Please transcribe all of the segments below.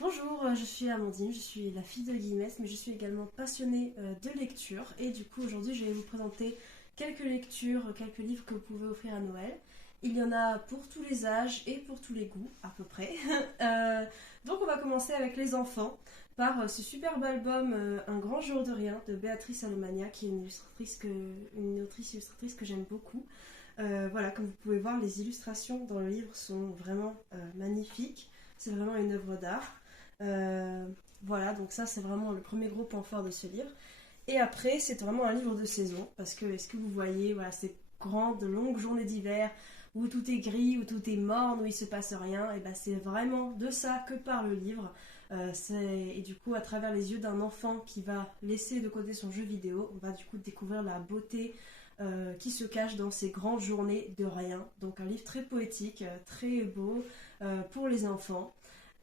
Bonjour, je suis Amandine, je suis la fille de Guinness, mais je suis également passionnée de lecture. Et du coup, aujourd'hui, je vais vous présenter quelques lectures, quelques livres que vous pouvez offrir à Noël. Il y en a pour tous les âges et pour tous les goûts, à peu près. Euh, donc, on va commencer avec les enfants par ce superbe album Un grand jour de rien de Béatrice Alomania, qui est une autrice illustratrice que j'aime beaucoup. Voilà, comme vous pouvez voir, les illustrations dans le livre sont vraiment magnifiques. C'est vraiment une œuvre d'art. Voilà, donc ça c'est vraiment le premier gros point fort de ce livre. Et après, c'est vraiment un livre de saison, parce que, est-ce que vous voyez, voilà, ces grandes, longues journées d'hiver, où tout est gris, où tout est morne, où il se passe rien, et ben c'est vraiment de ça que parle le livre. Et du coup, à travers les yeux d'un enfant qui va laisser de côté son jeu vidéo, on va du coup découvrir la beauté qui se cache dans ces grandes journées de rien. Donc un livre très poétique, très beau pour les enfants.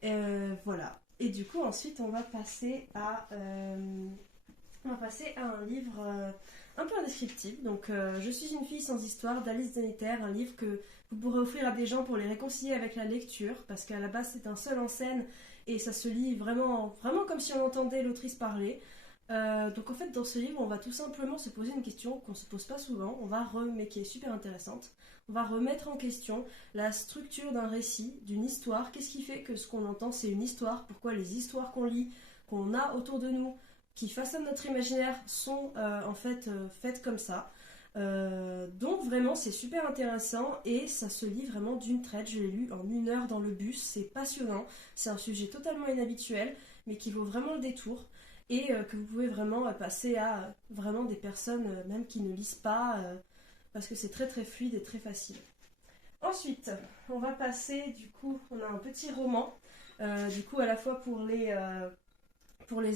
Voilà. Et du coup, ensuite, on va passer à un livre un peu indescriptible. Donc, Je suis une fille sans histoire d'Alice Zeniter, un livre que vous pourrez offrir à des gens pour les réconcilier avec la lecture, parce qu'à la base, c'est un seul en scène et ça se lit vraiment, vraiment comme si on entendait l'autrice parler. Donc en fait dans ce livre on va tout simplement se poser une question qu'on se pose pas souvent, mais qui est super intéressante. On va remettre en question la structure d'un récit, d'une histoire. Qu'est-ce qui fait que ce qu'on entend c'est une histoire? Pourquoi les histoires qu'on lit, qu'on a autour de nous, qui façonnent notre imaginaire sont faites comme ça. Donc vraiment c'est super intéressant et ça se lit vraiment d'une traite. Je l'ai lu en 1 heure dans le bus, c'est passionnant. C'est un sujet totalement inhabituel mais qui vaut vraiment le détour et que vous pouvez vraiment passer à vraiment des personnes même qui ne lisent pas parce que c'est très très fluide et très facile. Ensuite, on va passer, du coup, on a un petit roman, du coup à la fois pour les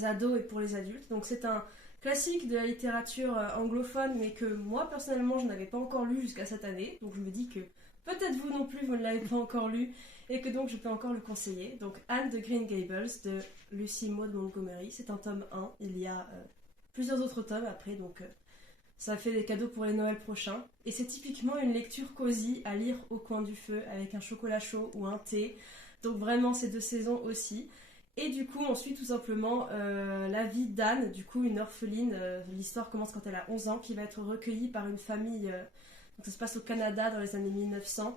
ados et pour les adultes. Donc c'est un classique de la littérature anglophone, mais que moi personnellement je n'avais pas encore lu jusqu'à cette année. Donc je me dis que peut-être vous non plus vous ne l'avez pas encore lu et que donc je peux encore le conseiller. Donc Anne de Green Gables de Lucy Maud Montgomery, c'est un tome 1. Il y a plusieurs autres tomes après, donc ça fait des cadeaux pour les Noëls prochains. Et c'est typiquement une lecture cosy à lire au coin du feu avec un chocolat chaud ou un thé. Donc vraiment c'est de saison aussi. Et du coup, on suit tout simplement la vie d'Anne, du coup une orpheline. L'histoire commence quand elle a 11 ans, qui va être recueillie par une famille. Donc ça se passe au Canada dans les années 1900.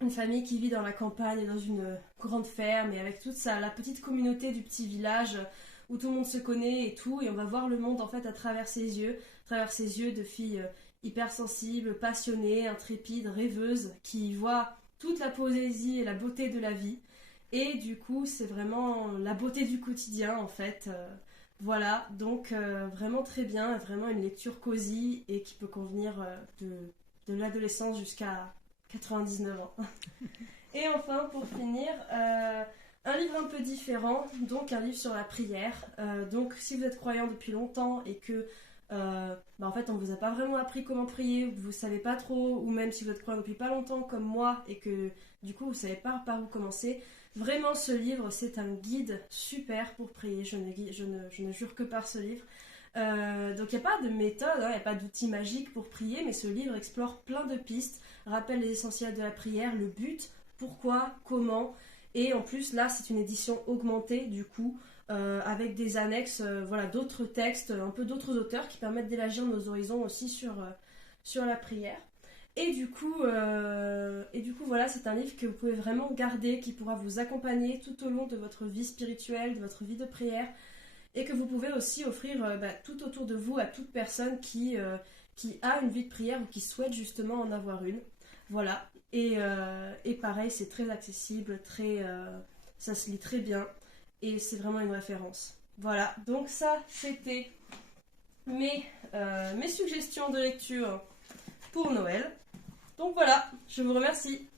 Une famille qui vit dans la campagne, dans une grande ferme, et avec la petite communauté du petit village où tout le monde se connaît et tout. Et on va voir le monde en fait à travers ses yeux de fille hypersensible, passionnée, intrépide, rêveuse, qui voit toute la poésie et la beauté de la vie. Et du coup, c'est vraiment la beauté du quotidien, en fait. Voilà, donc vraiment très bien, vraiment une lecture cosy et qui peut convenir de l'adolescence jusqu'à 99 ans. Et enfin, pour finir, un livre un peu différent, donc un livre sur la prière. Donc, si vous êtes croyant depuis longtemps et que en fait on vous a pas vraiment appris comment prier, vous savez pas trop, ou même si vous êtes croyant depuis pas longtemps comme moi et que du coup vous savez pas par où commencer, vraiment ce livre c'est un guide super pour prier. Je ne jure que par ce livre. Donc il n'y a pas de méthode, il n'y a pas d'outil magique pour prier, mais ce livre explore plein de pistes, rappelle les essentiels de la prière, le but, pourquoi, comment, et en plus là c'est une édition augmentée du coup, avec des annexes, voilà, d'autres textes, un peu d'autres auteurs qui permettent d'élargir nos horizons aussi sur la prière. Et du coup, voilà, c'est un livre que vous pouvez vraiment garder, qui pourra vous accompagner tout au long de votre vie spirituelle, de votre vie de prière, et que vous pouvez aussi offrir tout autour de vous à toute personne qui a une vie de prière ou qui souhaite justement en avoir une. Voilà, et pareil, c'est très accessible, ça se lit très bien, et c'est vraiment une référence. Voilà, donc ça, c'était mes suggestions de lecture pour Noël. Donc voilà, je vous remercie.